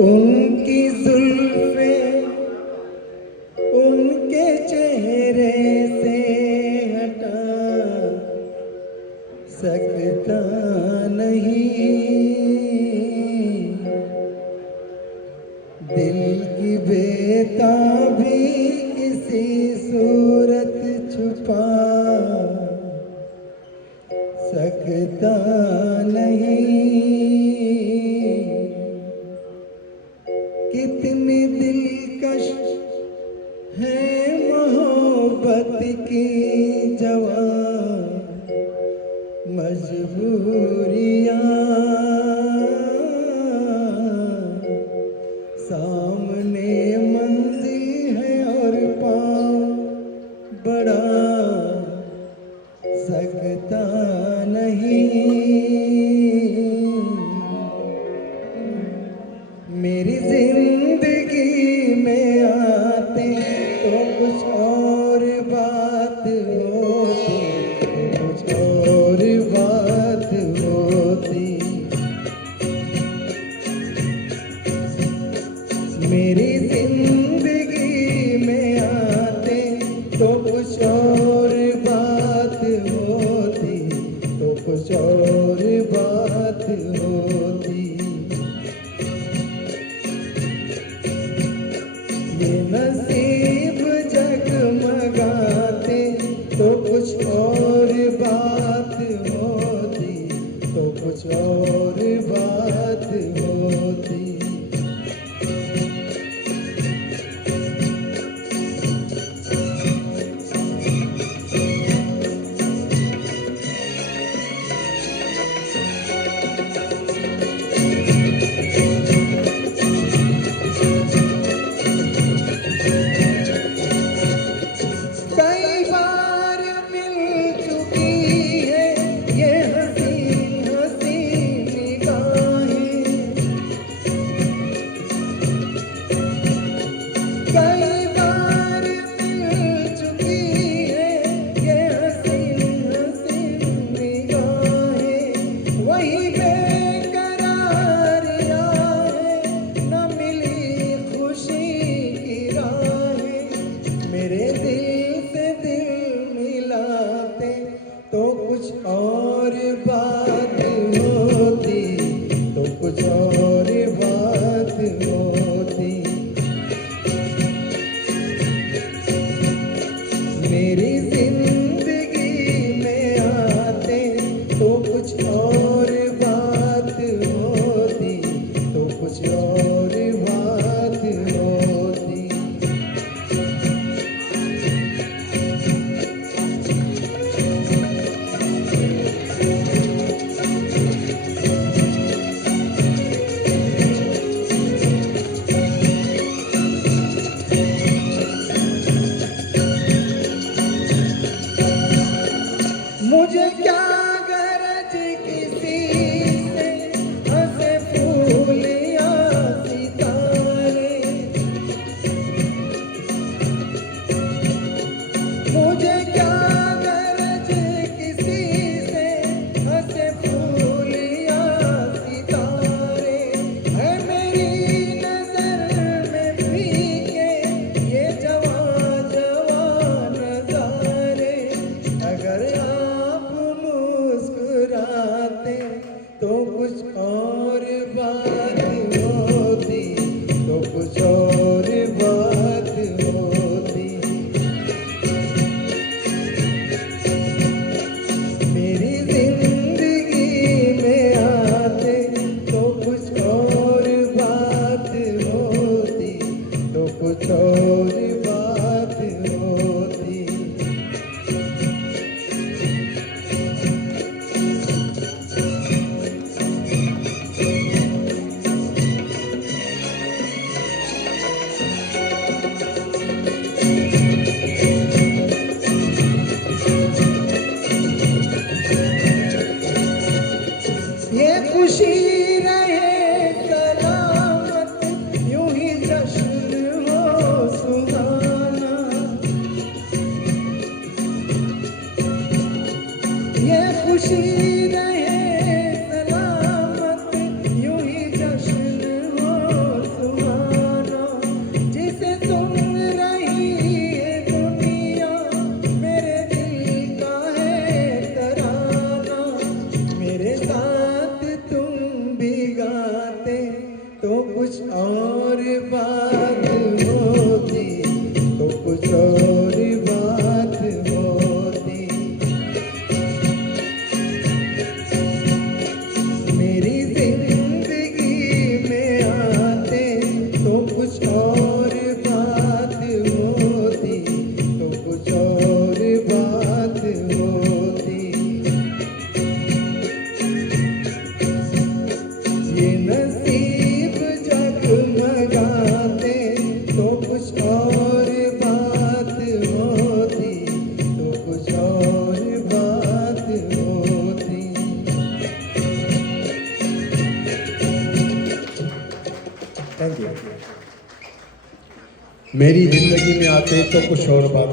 उनकी जुल्फे उनके चेहरे से हटा सकता नहीं, दिल की बेताबी किसी सूरत छुपा सकता नहीं। कितनी दिलकश है मोहब्बत की जवान मजबूरियां, सामने मंजिल है और पाँव बढ़ा सकता नहीं। मेरी जिंदगी में आते तो कुछ और बात होती, कुछ और बात होती। मेरी जिंदगी में आते तो कुछ और बात होती, तो कुछ और बात होती। ये नसीब जगमगाते तो कुछ और बात होती, तो कुछ और बात होती। मेरे दिल से दिल मिलाते तो कुछ और बात होती, तो कुछ और बात होती। मेरी जिंदगी में आते तो कुछ और बात होती, तो कुछ और बात होती। मुझे क्या गरज किसी से हंसे फूल या सितारे, मुझे क्या गरज किसी से हंसे फूल या सितारे। है मेरी नजर में फीके ये जवां जवां नजारे। अगर मुस्कुराते तो कुछ और बात होती, तो कुछ और बात होती। मेरी जिंदगी में आते तो कुछ और बात होती, तो कुछ और बात होती। ये खुशी रहे सलामत, यूं ही जश्न हो सुहाना। ये खुशी रहे सलामत, थैंक यू। मेरी जिंदगी में आते तो कुछ और बात